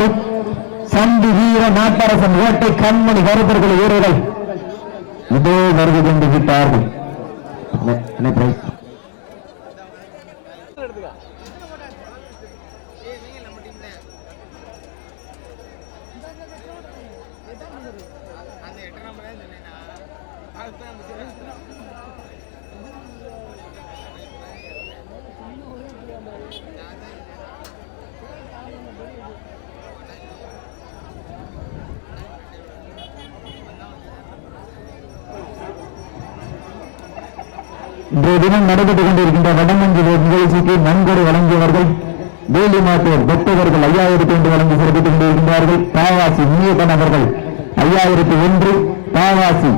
தன்மையோடு சந்தி வீர நாட்டரசன் வேட்டை கண்மணி கருப்பர்கள் வீரர்கள் இதோ வருகை கொண்டு விட்டார்கள். இன்றைய தினம் நடைபெற்றுக் கொண்டிருக்கின்ற வடமஞ்சு நிகழ்ச்சிக்கு நன்கொடை வழங்கியவர்கள் வேலிமாத்தூர் பக்தவர்கள் 5000 என்று வழங்கி சிறப்பித்துக் கொண்டிருக்கின்றார்கள். பாவாசி முனியப்பன் அவர்கள் 5001, பாவாசி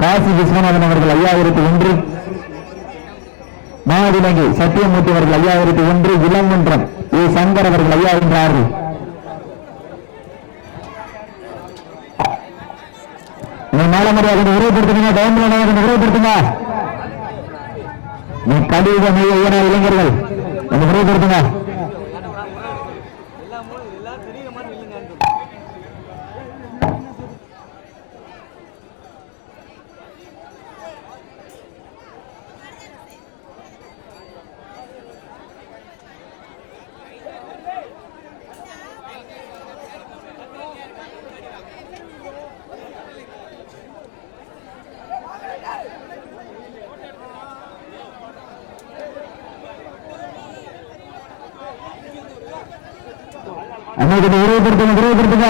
காசி விஸ்வநாதன் அவர்கள் 5001, மாவிலங்கை சத்தியமூர்த்தி அவர்கள் 5001, இளங்குன்றம் ஏ சங்கர் அவர்கள் 5000. மாலமரியாக விரைவுபடுத்துங்க, டைம்ல விரைவுபடுத்துங்க. நீ கடித இளைஞர்கள் அந்த விரைவுபடுத்துங்க. அன்னைக்கு விரைவுபடுத்துங்க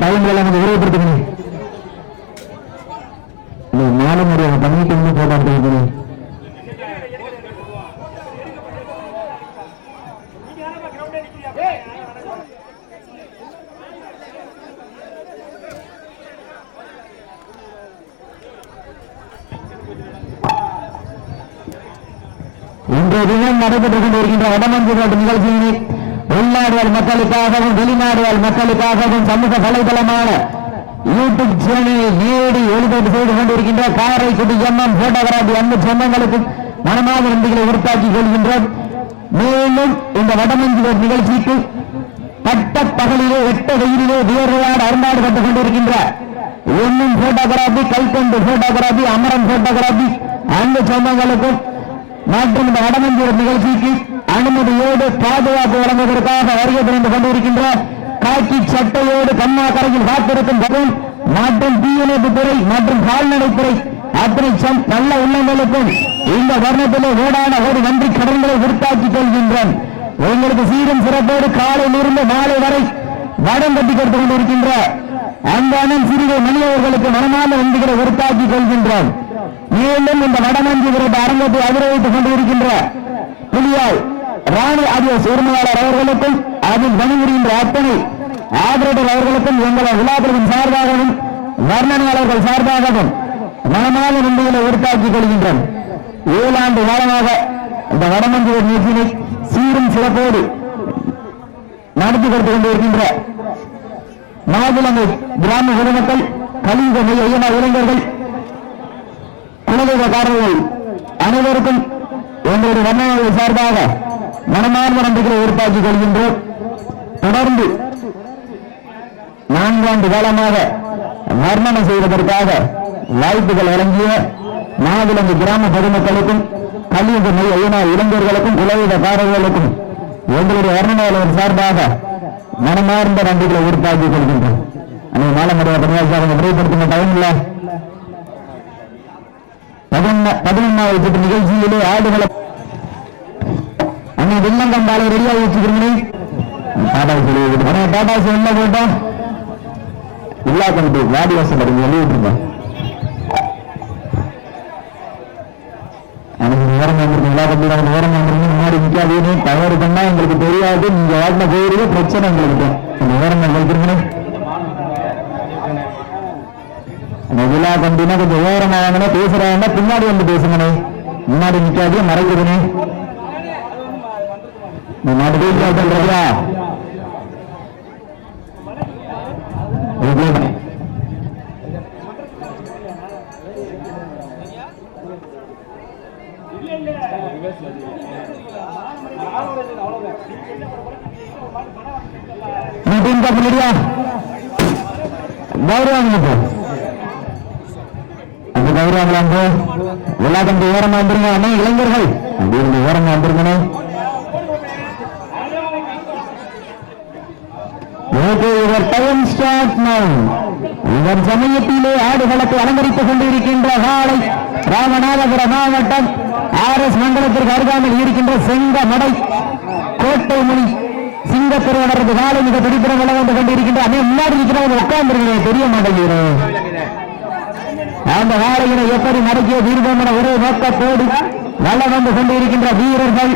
டைம்ல விரைவுபடுத்துங்க. மாலமுறை பண்ணிட்டு போட்டா இன்றைய தினம் நடைபெற்றுக் கொண்டிருக்கின்ற வடமஞ்சு நிகழ்ச்சியினை உள்நாடுவாழ் மக்களுக்காகவும் வெளிநாடுவாழ் மக்களுக்காகவும் சமூக வலைதளமான யூடியூப் சேனலில் நேரடி ஒளிபரப்பு செய்து கொண்டிருக்கின்ற காரைக்குடி எம்எம் போட்டோகிராபி அன்பு சொந்தங்களுக்கு மனமாக நன்றிகளை உருத்தாக்கிக் கொள்கின்றோம். மேலும் இந்த வடமஞ்சு நிகழ்ச்சிக்கு பட்ட பகலிலே 8 வெயிலிலே வியர்வையாடு அருந்தாடுபட்டுக் கொண்டிருக்கின்ற எம்எம் போட்டோகிராபி, கைக்கொண்டு போட்டோகிராபி, அமரன் போட்டோகிராபி அன்பு சொந்தங்களுக்கும் மற்றும் இந்த வடமஞ்சு நிகழ்ச்சிக்கு அனுமதியோடு பாதுகாப்பு வழங்குவதற்காக வருகை புரிந்து கொண்டிருக்கின்ற காக்கி சட்டையோடு கன்னியாகுமரியில் காத்திருக்கும் பகவன் மற்றும் தீயணைப்பு துறை மற்றும் கால்நடைத்துறை அத்தனை நல்ல உள்ளங்களுக்கும் இந்த வர்ணத்திலே ஓடான ஒரு நன்றி கடன்களை உருத்தாக்கிக் கொள்கின்றோம். உங்களுக்கு சீரும் சிறப்போடு காலையில் இருந்து மாலை வரை வடம் கட்டி கொடுத்துக் கொண்டிருக்கின்ற அன்பான சிறுகை மணியவர்களுக்கு மனமான நன்றிகளை உருத்தாக்கிக் கொள்கின்றோம். மேலும் இந்த வடமஞ்சு விரட்டு அரங்கத்தை அதிரவித்துக் கொண்டிருக்கின்ற புலியால் ராணி ஆதிவாசி உரிமையாளர் அவர்களுக்கும் அதில் பணிபுரிகின்ற அத்தனை ஆபரேட்டர் அவர்களுக்கும் எங்கள் விழாக்களின் சார்பாகவும் வர்ணனையாளர்கள் சார்பாகவும் மனமான நன்றிகளை உருத்தாக்கிக் கொள்கின்றோம். 7 ஆண்டு காலமாக இந்த வடமஞ்சு நிகழ்ச்சியை சீரும் சிறப்போடு நடத்தி கொடுத்துக் கொண்டிருக்கின்ற மாவிலங்கை கிராம பொதுமக்கள், கலிங்க ஐயனா இளைஞர்கள், குலதெய்வக்காரர்கள் அனைவருக்கும் எங்களுடைய வர்ணனைகள் சார்பாக மனமார்ந்த நன்றிகளை உருவாக்கிக் கொள்கின்றோம். தொடர்ந்து 4 ஆண்டு காலமாக வர்ணனை செய்வதற்காக வாய்ப்புகள் வழங்கிய மாவிலங்கு கிராம பொதுமக்களுக்கும், கலியுக ஐயனா இளைஞர்களுக்கும், குலதெய்வக்காரர்களுக்கும் எங்களுடைய வர்ணனையாளர் சார்பாக மனமார்ந்த நன்றிகளை உருவாக்கிக் கொள்கின்றோம். மாலமுறையாக விரைவுபடுத்தும் டைம் இல்ல 11வது சுற்று நிகழ்ச்சியிலே ஆடுகளை அன்னை வெள்ளங்கம்பாலை ரெடியாக வச்சுக்கிறேன். டாடா என்ன போட்டோம் இல்லா கண்டு வாடிவாசல் வெளியிட்டு நேரம் வந்துருக்கீங்க. நேரம் வந்துருங்க முன்னாடி நிற்காதீங்க. தவறு பண்ணா எங்களுக்கு தெரியாது. நீங்க வாட்டின போயிருக்க பிரச்சனை எங்களுக்கு நேரம் வைக்கிறீங்க. விழா கண்டினா கொஞ்சம் ஓரமா வாங்கினா பேசுறாங்க. பின்னாடி வந்து பேசுங்கண்ணே, முன்னாடி நிக்காதே மறைக்குதுனே. முன்னாடி பேசுறா கௌரவம் அந்த கௌரவம் எல்லாத்தையும் ஓரமா வந்துருங்க அண்ணே இளைஞர்கள் அப்படி ஓரமா வந்துருங்கண்ணே. இவர் சமயத்திலே ஆடுகளத்தை அலங்கரித்துக் கொண்டிருக்கின்ற காலை ராமநாதபுரம் மாவட்டம் RS மண்டலத்திற்கு அருகாமல் இருக்கின்ற செங்கமடை கோட்டை மொழி சிங்கத்திருவனரது காலை மிக பிடிப்புறம் விளை வந்து கொண்டிருக்கின்ற அதே முன்னாடி இருக்கிறவங்க உட்கார்ந்துருக்கிறேன் தெரிய மாட்டேங்கிறேன். அந்த காலையினை எப்படி நடக்கிய தீர்வம் ஒரே நோக்கத்தோடு வள வந்து கொண்டிருக்கின்ற வீரர்கள்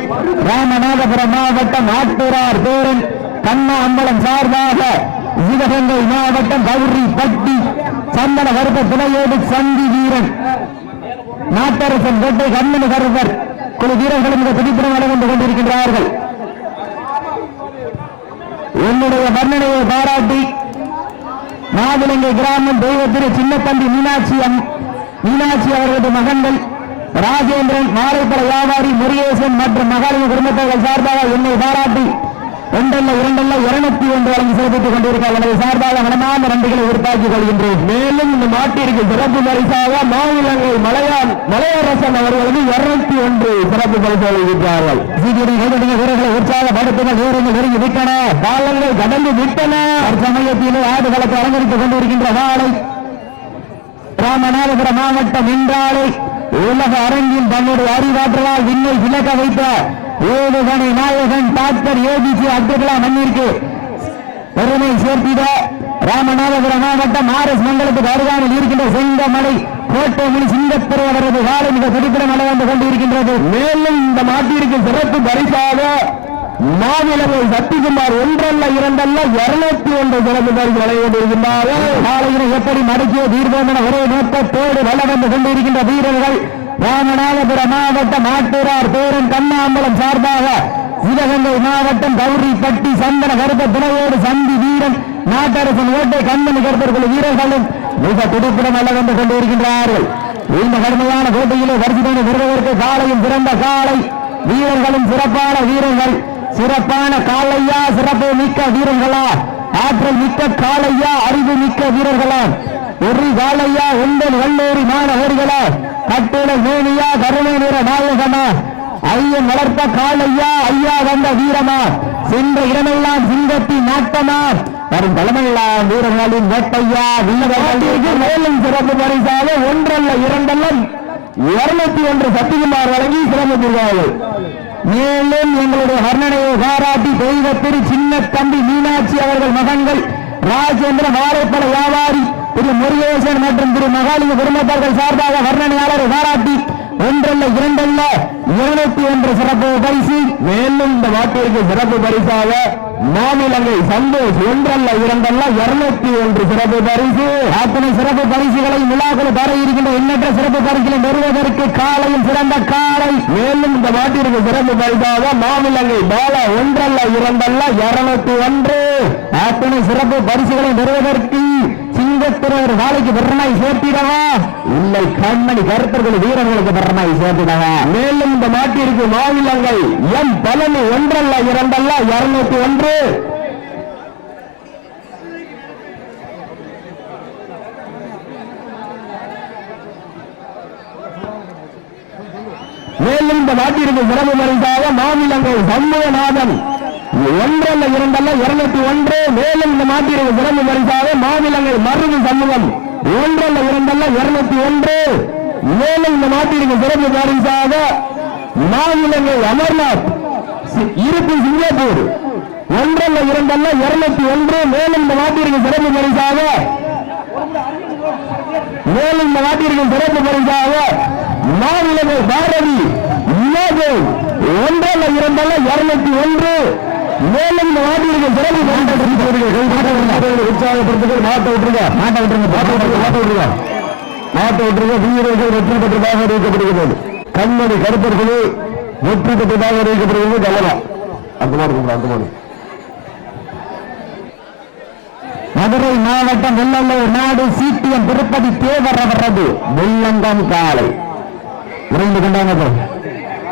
ராமநாதபுரம் மாவட்டம் ஆட்டூரார் பேரன் கண்ணா அம்பலம் சார்பாக சிவகங்கை மாவட்டம் கௌரி பட்டி சந்தன கருப்ப துணையோடு சந்தி வீரன் நாட்டரசன் கோட்டை கண்ணன் கருப்பர் குழு வீரர்களும் மிக பிடிப்புறம் வள வந்து கொண்டிருக்கின்றார்கள். என்னுடைய வர்ணனையை பாராட்டி மாவிலங்கை கிராமம் தெய்வத்திரு சின்னத்தம்பி மீனாட்சி அவர்களது மகன்கள் ராஜேந்திரன் மாலைப்பட வியாபாரி முருகேசன் மற்றும் மகாலிங்க குடும்பத்தவர்கள் சார்பாக என்னை பாராட்டி ஒன்றல்ல இரண்டல்ல 201 வழங்கி சிறப்பித்துக் கொண்டிருக்கிறார். எனது சார்பாக மனமான நன்றிகளை உருவாக்கிக் கொள்கின்றேன். மேலும் இந்த மாட்டிற்கு சிறப்பு பரிசாக மாவிலங்கை மலையரசன் அவர்களுக்கு 201 சிறப்பு பரிசு வழங்குகிறார்கள். வீரர்களை உற்சாகப்படுத்தின வீரர்கள் நெருங்கி விட்டன, காலங்கள் கடந்து விட்டன. சமயத்திலே ஆடுகளத்தை அலங்கரித்துக் கொண்டிருக்கின்ற காலை ராமநாதபுரம் மாவட்டம் என்றாலே உலக அரங்கில் தன்னுடைய அறிவாற்றலால் விண்ணை விலக்க வைத்த ஏவுகணை நாயகன் டாக்டர் ஏபிசி அப்துல் கலாம் மண்ணிற்கு பெருமை சேர்த்திட ராமநாதபுரம் மாவட்டம் RS மண்டலத்துக்கு அருகாமல் இருக்கின்ற செங்கமலை கோட்டை சிங்கத்திருவனரது காலை மிக துடிப்புடன் வள வந்து கொண்டிருக்கின்றது. மேலும் இந்த மாட்டிற்கு சிறப்பு பரிசாக மாநிலங்கள் சத்திகுமார் ஒன்றல்ல இரண்டல்ல 201 சிறப்பு பரிசு வழங்கி கொண்டிருக்கின்றார்கள். காலையினை எப்படி மடக்கிய தீர்வோம் என ஒரே நோக்கத்தோடு வள வந்து கொண்டிருக்கின்ற வீரர்கள் ராமநாதபுரம் மாவட்டம் ஆட்டூரார் பேரன் கண்ணாம்பலம் சார்பாக சிவகங்கை மாவட்டம் கௌரிப்பட்டி சந்தன கருப்ப துணையோடு சந்தி வீரன் நாட்டரசன் ஓட்டை கண்ணன் கருப்பர்கள் வீரர்களும் மிக துடிப்புடன் வள வந்து கொண்டிருக்கின்றார்கள். இந்த கடுமையான போட்டியிலே வருகிறோம் பெறுவதற்கு காலையும் சிறந்த காலை வீரர்களும் சிறப்பான வீரர்கள், சிறப்பான காலையா சிறப்பு மிக்க வீரர்களா, ஆற்றல் மிக்க காலையா அறிவு மிக்க வீரர்களா, ஒரு காலையா உங்கள் வல்லூரி மாணவர்களா, கட்டுட மேனியா கருணை நிற நாயகமா, ஐயன் வளர்த்த காலையா ஐயா வந்த வீரமா, சென்ற இடமெல்லாம் சிங்கத்தின் நாட்டமா, வரும் தலைமையெல்லாம் வீரர்களின் வேட்டையா வீரர்களுக்கு மேலும் சிறப்பு பரிசாக ஒன்றல்ல இரண்டல்ல 201 சத்திகுமார் வழங்கி சிறப்பித்திருக்கிறார்கள். மேலும் எங்களுடைய வர்ணனையை பாராட்டி தெய்வத்திரு சின்ன தம்பி மீனாட்சி அவர்கள் மகன்கள் ராஜேந்திர வாழைப்பட வியாபாரி திரு முருகேசன் மற்றும் திரு மகாலிங்க குடும்பத்தார்கள் சார்பாக வர்ணனையாளரை பாராட்டி ஒன்றல்ல இரண்டல்ல 201 சிறப்பு பரிசு. மேலும் இந்த மாட்டிற்கு சிறப்பு பரிசாக மாநிலங்கை சந்தோஷ் ஒன்றல்ல இரண்டல்ல 201 சிறப்பு பரிசு. அத்தனை சிறப்பு பரிசுகளை விழாக்கள் தர இருக்கின்ற எண்ணற்ற சிறப்பு பரிசுகளை பெறுவதற்கு காலையில் சிறந்த காலை. மேலும் இந்த மாட்டிற்கு சிறப்பு பரிசாக மாநிலங்கை பால ஒன்றல்ல இரண்டல்ல 201 அத்தனை சிறப்பு பரிசுகளை பெறுவதற்கு சிங்கத்திரர் காலைக்கு பெருமாய் சேர்த்திடவா இல்லை கண்மணி கருத்தர்கள் வீரர்களுக்கு பெருமாய் சேர்த்திடவா. மேலும் இந்த மாட்டிற்கு மாநிலங்கள் எம் பழனி ஒன்றல்ல இரண்டல்ல 201 மேலும் இந்த மாட்டிற்கு சிறப்பு பரிசாக மாநிலங்கள் சண்முகநாதன் ஒன்றல்ல இரண்டல்ல 201 மேலும் இந்த மாட்டிற்கு சிறப்பு பரிசாக மாநிலங்கள் மருது சமூகம் ஒன்றல்ல இரண்டல்ல 201 மேலும் இந்த மாட்டிற்கு சிறப்பு பரிசாக மாநிலங்கள் அமர்நாத் இருப்பு சிங்கப்பூர் ஒன்றல்ல இரண்டல்ல 201 மேலும் இந்த மாட்டிற்கு சிறப்பு பரிசாக மாநிலங்கள் பாரதி ஒன்றல்ல இரண்டல்ல 201 மேலும் இந்த மாட்டிற்கு சிறப்பு உற்சாகப்படுத்துங்கள். மாட்ட விட்டுருங்க வீரர்கள் வெற்றி பெற்றதாக அறிவிக்கப்படுகிறது. கண்மணி கருப்பர்களே வெற்றி பெற்றதாக அறிவிக்கப்படுகிறது. கவனம் அந்த மாதிரி மதுரை மாவட்டம் வெள்ளலூர் நாடு CTM திருப்பதி தேவர் அவரது வெள்ளங்கம் காலை 2 கொண்டாங்க.